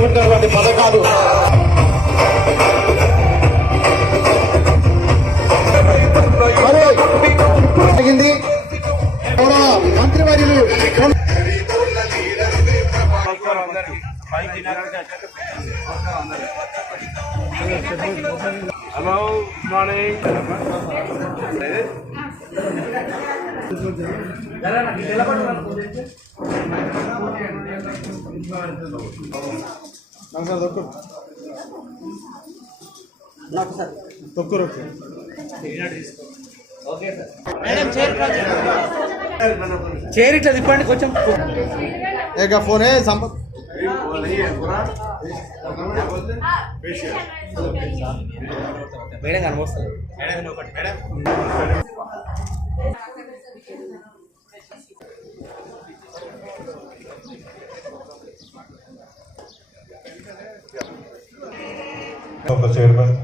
ఉన్నటువంటి పథకాలు. మరి జరిగింది మంత్రివర్యులు. హలో మార్నింగ్ చేరి ఇట్లా తిప్పండి కొంచెం ఏక ఫోనే సంపత్ మేడం కనిపిస్తుంది ఒక చైర్మన్.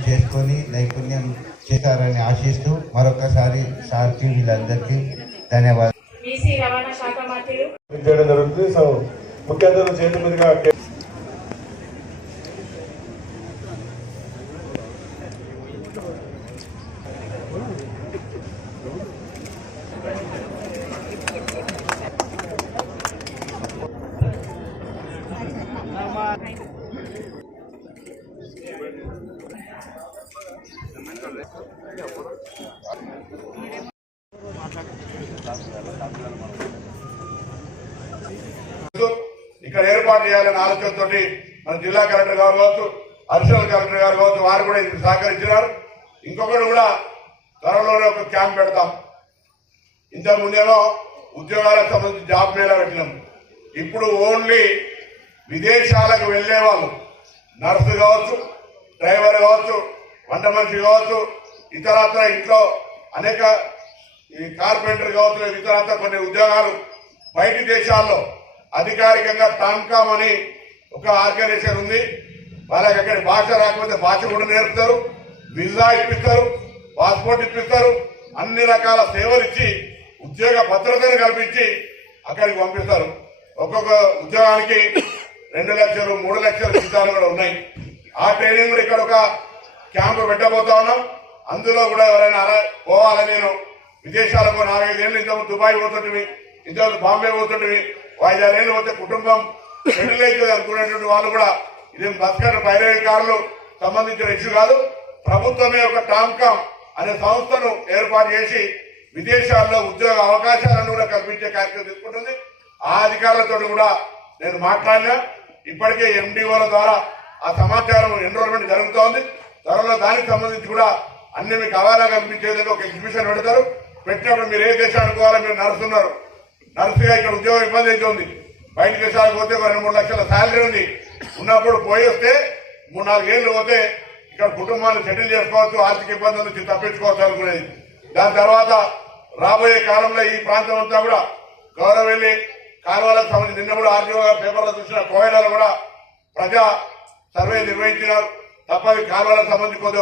చేసుకొని నైపుణ్యం చేశారని ఆశిస్తూ మరొకసారి సార్కి వీళ్ళందరికీ ధన్యవాదాలు. జరుగుతుంది సో ముఖ్య అతిథుల చేతి మీదుగా ఇక్కడ ఏర్పాటు చేయాలనే ఆలోచనతో మన జిల్లా కలెక్టర్ గారు కావచ్చు అడిషనల్ కలెక్టర్ గారు కావచ్చు వారు కూడా ఇది సహకరించినారు. ఇంకొకటి కూడా త్వరలోనే ఒక క్యాంప్ పెడతాం. ఇంతకు ముందేమో ఉద్యోగాలకు సంబంధించి జాబ్ మేళా పెట్టినాం ఇప్పుడు ఓన్లీ విదేశాలకు వెళ్ళే వాళ్ళు నర్సు కావచ్చు డ్రైవర్ కావచ్చు వంట మనిషి కావచ్చు ఇతరత్ర ఇంట్లో అనేక ఈ కార్పెంటర్ కావచ్చు ఇతరత్ర కొన్ని ఉద్యోగాలు బయటి దేశాల్లో అధికారికంగా టాన్కామ్ అని ఒక ఆర్గనైజేషన్ ఉంది. వాళ్ళకి అక్కడ భాష రాకపోతే భాష కూడా నేర్పుతారు వీసా ఇప్పిస్తారు పాస్పోర్ట్ ఇప్పిస్తారు అన్ని రకాల సేవలు ఇచ్చి ఉద్యోగ భద్రతను కల్పించి అక్కడికి పంపిస్తారు. ఒక్కొక్క ఉద్యోగానికి రెండు లక్షలు మూడు లక్షల జీతాలు కూడా ఉన్నాయి. ఆ ట్రైనింగ్ కూడా ఇక్కడ ఒక క్యాంపు పెట్టబోతా ఉన్నాం. అందులో కూడా ఎవరైనా అలా పోవాలని నేను విదేశాలకు నాలుగైదేళ్ళు ఇంతకు దుబాయ్ పోతుంటివి ఇంతకు బాంబే పోతుంటివి ఐదారేళ్ళు పోతే కుటుంబం సెటిల్ అవుతుంది అనుకునేటువంటి వాళ్ళు కూడా ఇదేం బస్కర్ పైరవీ సంబంధించిన ఇష్యూ కాదు. ప్రభుత్వమే ఒక టామ్కామ్ అనే సంస్థను ఏర్పాటు చేసి విదేశాల్లో ఉద్యోగ అవకాశాలను కూడా కల్పించే కార్యక్రమం తీసుకుంటుంది. ఆ అధికారులతో కూడా నేను మాట్లాడినా. ఇప్పటికే ఎండిఓల ద్వారా ఆ సమాచారం ఎన్రోల్మెంట్ జరుగుతోంది. త్వరలో దానికి సంబంధించి కూడా అన్ని మీకు అవగాహన కల్పించేందుకు ఒక ఎగ్జిబిషన్ పెడతారు. పెట్టినప్పుడు మీరు ఏ దేశం పోవాలో మీరు నడుస్తున్నారు. నర్సుగా ఇక్కడ ఉద్యోగం ఇబ్బంది అవుతుంది బయట దేశాలకు పోతే ఒక రెండు మూడు లక్షల శాలరీ ఉంది. ఉన్నప్పుడు పోయి వస్తే మూడు నాలుగేళ్ళు పోతే ఇక్కడ కుటుంబాన్ని సెటిల్ చేసుకోవచ్చు ఆర్థిక ఇబ్బందుల నుంచి తప్పించుకోవచ్చు అనుకునేది. దాని తర్వాత రాబోయే కాలంలో ఈ ప్రాంతం అంతా కూడా గౌరవ వెళ్ళి కాలువలకు సంబంధించి నిన్న కూడా ఆర్టీఓ పేపర్లో చూసిన కోయలలో కూడా ప్రజా సర్వే నిర్వహించినారు. తప్పని కాలువలకు సంబంధించి కొద్ది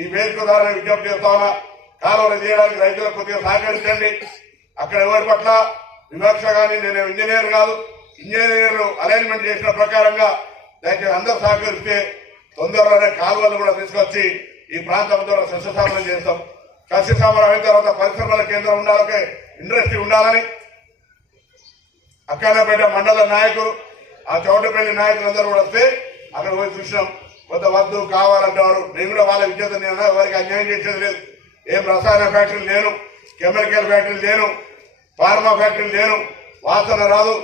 ఈ వేదిక ద్వారా విజ్ఞప్తి చేస్తా ఉన్నా. కాలువలు చేయడానికి రైతులకు కొద్దిగా సహకరించండి. అక్కడ ఎవరి పట్ల వివక్ష కానీ నేను ఇంజనీర్ కాదు ఇంజనీర్లు అలైన్మెంట్ చేసిన ప్రకారంగా దయచేసి అందరూ సహకరిస్తే తొందరలోనే కాలువలు కూడా తీసుకొచ్చి ఈ ప్రాంతం ద్వారా సస్యసామరం చేస్తాం. సస్యసామరం అయిన తర్వాత పరిశ్రమల కేంద్రం ఉండాలి ఇండస్ట్రీ ఉండాలని అక్కడపేట మండల నాయకులు ఆ చౌటపల్లి నాయకులందరూ కూడా వస్తే అక్కడ పోయి చూసినాం. కొంత వద్దు కావాలంటారు నేను కూడా వాళ్ళ విద్యుత్ నేను వారికి అన్యాయం చేసేది లేదు. ఏం రసాయన ఫ్యాక్టరీలు లేను కెమికల్ ఫ్యాక్టరీలు లేను ఫార్మా ఫ్యాక్టరీలు లేను వాసన రాదు.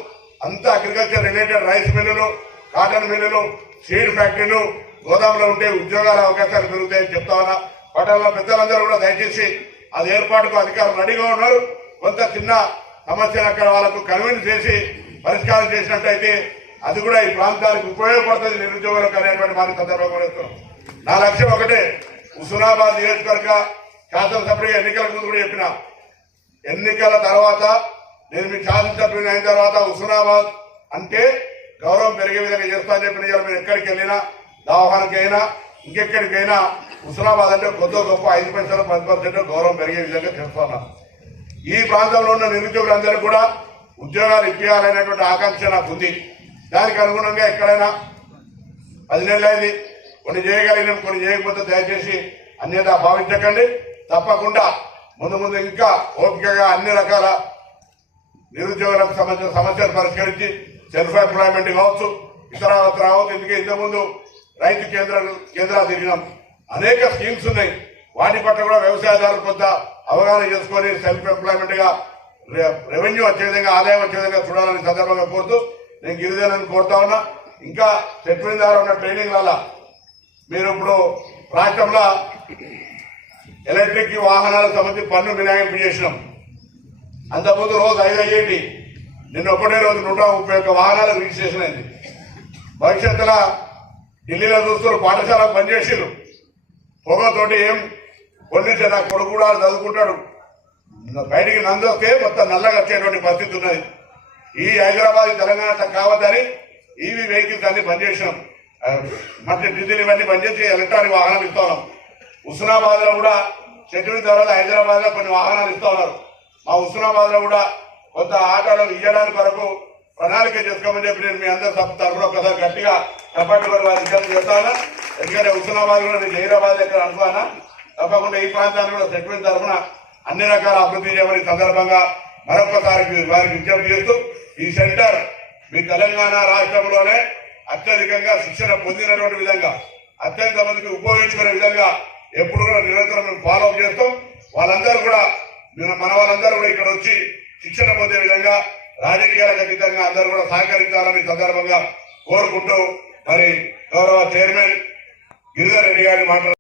అంతా అగ్రికల్చర్ రిలేటెడ్ రైస్ మిల్లులు కాటన్ మిల్లులు సీడ్ ఫ్యాక్టరీలు గోదాములో ఉంటే ఉద్యోగాల అవకాశాలు పెరుగుతాయని చెప్తా ఉన్నా. పట్టణంలో పెద్దలందరూ కూడా దయచేసి అది ఏర్పాటుకు అధికారులు రెడీగా ఉన్నారు. కొంత చిన్న సమస్యను అక్కడ వాళ్ళకు కన్విన్స్ చేసి పరిష్కారం చేసినట్టయితే అది కూడా ఈ ప్రాంతానికి ఉపయోగపడుతుంది నిరుద్యోగులకు అనేటువంటి మాట సందర్భంగా నా లక్ష్యం ఒకటే హుస్నాబాద్ నియోజకవర్గ శాసనసభ ఎన్నికల ముందు కూడా చెప్పిన. ఎన్నికల తర్వాత నేను మీ శాసనసభ్యుని అయిన తర్వాత హుస్నాబాద్ అంటే గౌరవం పెరిగే విధంగా చేస్తానని చెప్పిన ఇవాళ మీరు ఎక్కడికి వెళ్ళినా దవాఖానకి అయినా ఇంకెక్కడికైనా హుస్నాబాద్ అంటే కొద్దో గొప్ప ఐదు పైసలు పది పర్సెంట్ గౌరవం పెరిగే విధంగా చేస్తున్నా ఈ ప్రాంతంలో ఉన్న నిరుద్యోగులందరూ కూడా ఉద్యోగాలు ఇప్పించాలనేటువంటి ఆకాంక్ష నాకు ఉంది. దానికి అనుగుణంగా ఎక్కడైనా పది నెలలైంది. కొన్ని చేయగలిగిన కొన్ని చేయకపోతే దయచేసి అన్యత భావించకండి. తప్పకుండా ముందు ముందు ఇంకా ఓపికగా అన్ని రకాల నిరుద్యోగులకు సంబంధించిన సమస్యలు పరిష్కరించి సెల్ఫ్ ఎంప్లాయ్మెంట్ కావచ్చు ఇతర రావచ్చు. ఎందుకంటే ఇంతకుముందు రైతు కేంద్రాలు కేంద్రాలు తిరిగినాం. అనేక స్కీమ్స్ ఉన్నాయి. వాటి పట్ల కూడా వ్యవసాయదారులు కొంత అవగాహన చేసుకొని సెల్ఫ్ ఎంప్లాయ్మెంట్గా రెవెన్యూ వచ్చే విధంగా ఆదాయం వచ్చే విధంగా చూడాలని సందర్భంగా కోరుతూ నేను గిరిజనని కోరుతా ఉన్నా. ఇంకా చెట్టు ద్వారా ఉన్న ట్రైనింగ్ వల్ల మీరు ఇప్పుడు రాష్ట్రంలో ఎలక్ట్రిక్ వాహనాలకు సంబంధించి పన్ను మినహాయింపు చేసినాం. అంతకుముందు రోజు ఐదు అయ్యేటి నిన్న ఒకటే రోజు నూట ముప్పై ఒక్క వాహనాలకు రిజిస్ట్రేషన్ అయింది. భవిష్యత్తులో ఢిల్లీలో చూస్తున్నారు పాఠశాల పనిచేసారు పొగతోటి ఏం పొల్యూషన్ నా కొడుకు కూడా చదువుకుంటాడు. బయటికి నందొస్తే మొత్తం నల్లగా వచ్చేటువంటి పరిస్థితి ఉన్నది. ఈ హైదరాబాద్ తెలంగాణ కావద్దని ఈవీ వెహికల్స్ అన్ని బంద్ చేసినాం. మధ్య డీజిల్ ఇవన్నీ బంద్ చేసి ఎలక్ట్రానిక్ వాహనాలు ఇస్తున్నాం హుస్నాబాద్లో కూడా షెడ్యూల్ తర్వాత హైదరాబాద్లో కొన్ని వాహనాలు ఇస్తా ఉన్నారు. మా హుస్నాబాద్లో కూడా కొంత ఆటోలను ఇవ్వడానికి వరకు ప్రణాళిక చేసుకోమని చెప్పి నేను మీ అందరి తరఫున ఒకసారి గట్టిగా చెప్పండి మరి వారి విజ్ఞప్తి చేస్తాను ఎందుకంటే హుస్నాబాద్ కూడా నేను హైదరాబాద్ ఎక్కడ అనుకున్నా తప్పకుండా ఈ ప్రాంతాన్ని కూడా సెటిల్మెంట్ తరఫున అన్ని రకాల అభివృద్ధి చేయమని సందర్భంగా మరొకసారి వారికి విజ్ఞప్తి చేస్తూ ఈ సెంటర్ మీ తెలంగాణ రాష్ట్రంలోనే అత్యధికంగా శిక్షణ పొందినటువంటి విధంగా అత్యంత మందికి ఉపయోగించుకునే విధంగా ఎప్పుడు కూడా నిరంతరం మేము ఫాలో అప్ చేస్తాం. వాళ్ళందరూ కూడా మన- వాళ్ళందరూ కూడా ఇక్కడ వచ్చి శిక్షణ పొందే విధంగా రాజకీయాలకు అతీతంగా అందరూ కూడా సహకరించాలని సందర్భంగా కోరుకుంటూ మరి గౌరవ చైర్మన్ గిరిధర్ రెడ్డి గారిని మాట్లాడు